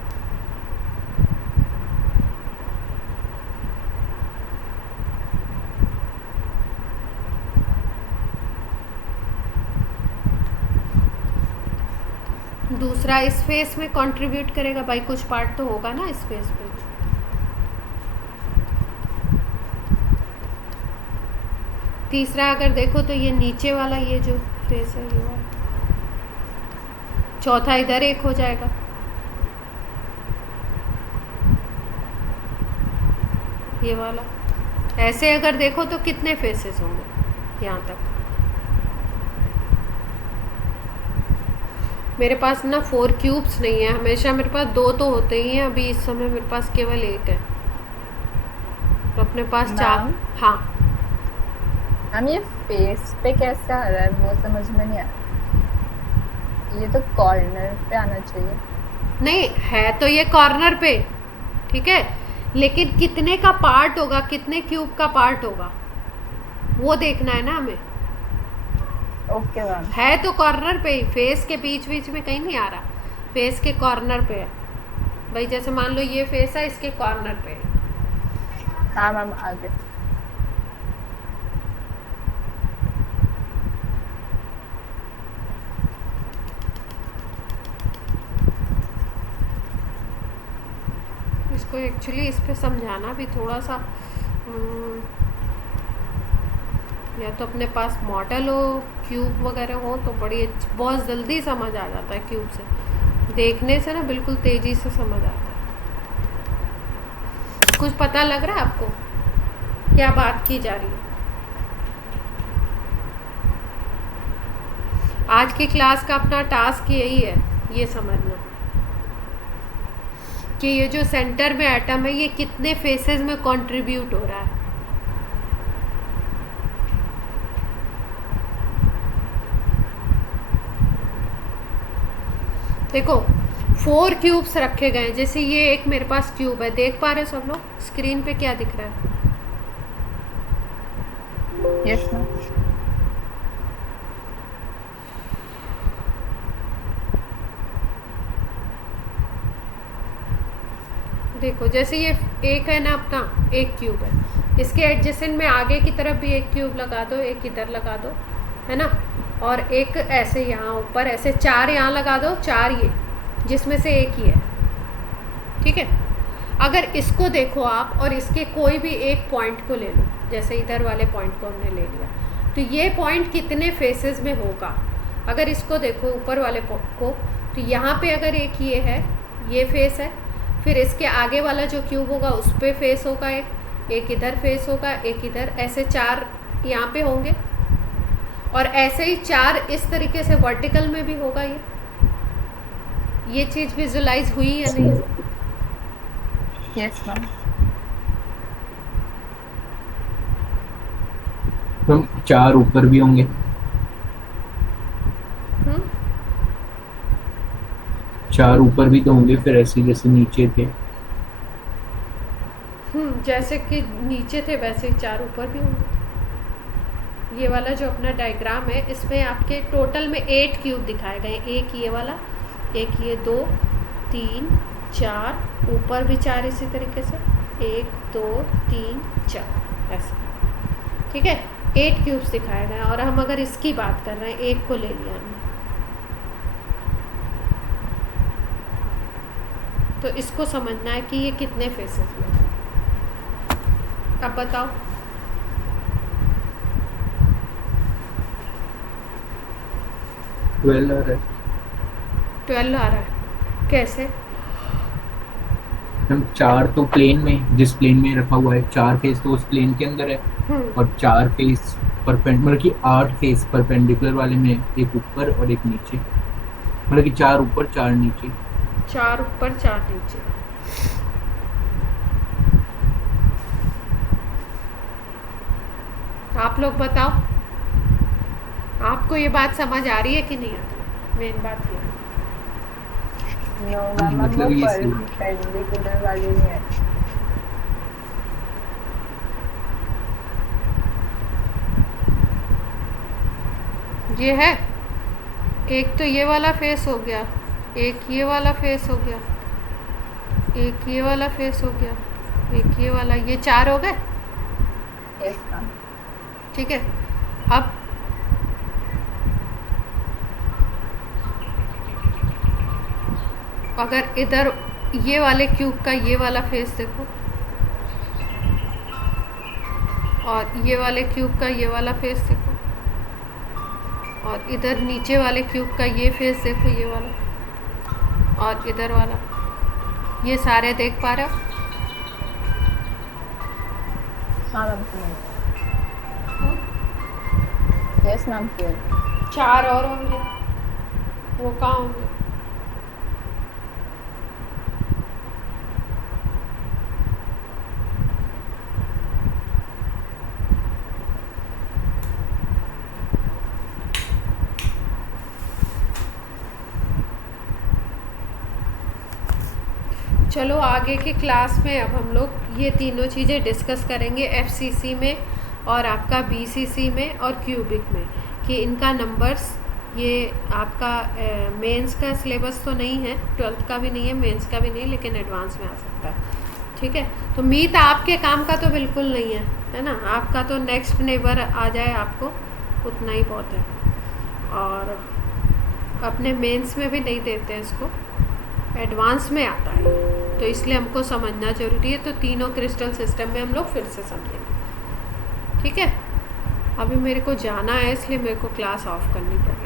दूसरा इस फेस में कंट्रीब्यूट करेगा भाई, कुछ पार्ट तो होगा ना इस फेस पे। तीसरा अगर देखो तो ये नीचे वाला, ये जो फेस है ये वाला। चौथा इधर एक हो जाएगा। ये वाला। ऐसे अगर देखो तो कितने फेसेस होंगे यहाँ तक? मेरे पास ना 4 क्यूब्स नहीं है, हमेशा मेरे पास 2 तो होते ही हैं, अभी इस समय मेरे पास केवल 1 है, तो अपने पास 4। मैम? हाँ मैम ये फेस पे कैसे आ रहा है वो समझ में नहीं आ रहा। ये तो कॉर्नर पे आना चाहिए। नहीं है तो ये कॉर्नर पे, ठीक है, लेकिन कितने का पार्ट होगा, कितने क्यूब का पार्ट होगा, वो देखना है ना हमें। Okay ma'am. है तो कॉर्नर पे ही, फेस के बीच बीच में कहीं नहीं आ रहा, फेस के कॉर्नर पे है भाई। जैसे मान लो ये फेस है, इसके कॉर्नर पे है। हाँ मैम आगे। इसको एक्चुअली इस पे समझाना भी थोड़ा सा या तो अपने पास मॉडल हो, क्यूब वगैरह हो तो बहुत जल्दी समझ आ जाता है। क्यूब से देखने से ना बिल्कुल तेज़ी से समझ आता है। कुछ पता लग रहा है आपको क्या बात की जा रही है? आज की क्लास का अपना टास्क यही है, ये समझना कि ये जो सेंटर में एटम है ये कितने फेसेस में कंट्रीब्यूट हो रहा है। देखो 4 क्यूब्स रखे गए हैं, जैसे ये एक मेरे पास क्यूब है, देख पा रहे हो सब लोग स्क्रीन पे क्या दिख रहा है? Yes ma'am. देखो जैसे ये एक है ना, अपना एक क्यूब है, इसके एडजेसेंट में आगे की तरफ भी एक क्यूब लगा दो, एक इधर लगा दो, है ना, और एक ऐसे यहाँ ऊपर ऐसे 4 यहाँ लगा दो, 4 ये, जिसमें से एक ही है, ठीक है। अगर इसको देखो आप और इसके कोई भी एक पॉइंट को ले लो, जैसे इधर वाले पॉइंट को हमने ले लिया, तो ये पॉइंट कितने फेसेस में होगा? अगर इसको देखो ऊपर वाले को, तो यहाँ पे अगर एक ये है, ये फेस है, फिर इसके आगे वाला जो क्यूब होगा उस पर फेस होगा, एक इधर फेस होगा, एक इधर, ऐसे 4 यहाँ पे होंगे, और ऐसे ही 4 इस तरीके से वर्टिकल में भी होगा। ये चीज़ विजुलाइज हुई या नहीं? Yes ma'am. तो 4 ऊपर भी होंगे। 4 ऊपर भी तो होंगे फिर, ऐसे जैसे नीचे थे। जैसे कि नीचे थे वैसे ही 4 ऊपर भी होंगे। ये वाला जो अपना डायग्राम है इसमें आपके टोटल में 8 क्यूब दिखाए गए, एक ये वाला, एक ये 2 3 4, ऊपर भी 4 इसी तरीके से 1 2 3 4 ऐसे, ठीक है। 8 क्यूब्स दिखाए गए और हम अगर इसकी बात कर रहे हैं, एक को ले लिया हमने, तो इसको समझना है कि ये कितने फेसेस में है। अब बताओ 12 आ रहा है। 12 आ रहा है, कैसे? हम 4 तो प्लेन में, जिस प्लेन में रखा हुआ है 4 फेस तो उस प्लेन के अंदर है, और 4 फेस परपेंडिकुलर, मतलब कि 8 फेस परपेंडिकुलर वाले में, एक ऊपर और एक नीचे, मतलब कि 4 ऊपर 4 नीचे। 4 ऊपर 4 नीचे। आप लोग बताओ, आपको ये बात समझ आ रही है कि नहीं आ रही? मेन बात ये है। नो मैम, मतलब ये सही है। परपेंडिकुलर वाली नहीं है। ये है, एक तो ये वाला फेस हो गया, एक ये वाला फेस हो गया, एक ये वाला फेस हो गया, एक ये वाला, ये 4 हो गए, यस मैम। ठीक है। अब अगर इधर ये वाले क्यूब का ये वाला फेस देखो, और ये वाले क्यूब का ये वाला फेस देखो, और इधर नीचे वाले क्यूब का ये फेस देखो, ये वाला, और इधर वाला, ये सारे देख पा रहे हो? हाँ मैम, यस मैम क्लियर। 4 और होंगे, वो कहाँ होंगे? चलो आगे की क्लास में अब हम लोग ये तीनों चीज़ें डिस्कस करेंगे, एफसीसी में और आपका बीसीसी में और क्यूबिक में, कि इनका नंबर्स, ये आपका मेंस का सिलेबस तो नहीं है, 12th का भी नहीं है, मेंस का भी नहीं, लेकिन एडवांस में आ सकता है, ठीक है। तो मीत आपके काम का तो बिल्कुल नहीं है ना, आपका तो नेक्स्ट नेबर आ जाए आपको उतना ही बहुत है, और अपने मेंस में भी नहीं देते हैं इसको, एडवांस में आता है, तो इसलिए हमको समझना ज़रूरी है। तो तीनों क्रिस्टल सिस्टम में हम लोग फिर से समझेंगे, ठीक है। अभी मेरे को जाना है, इसलिए मेरे को क्लास ऑफ करनी पड़ेगी।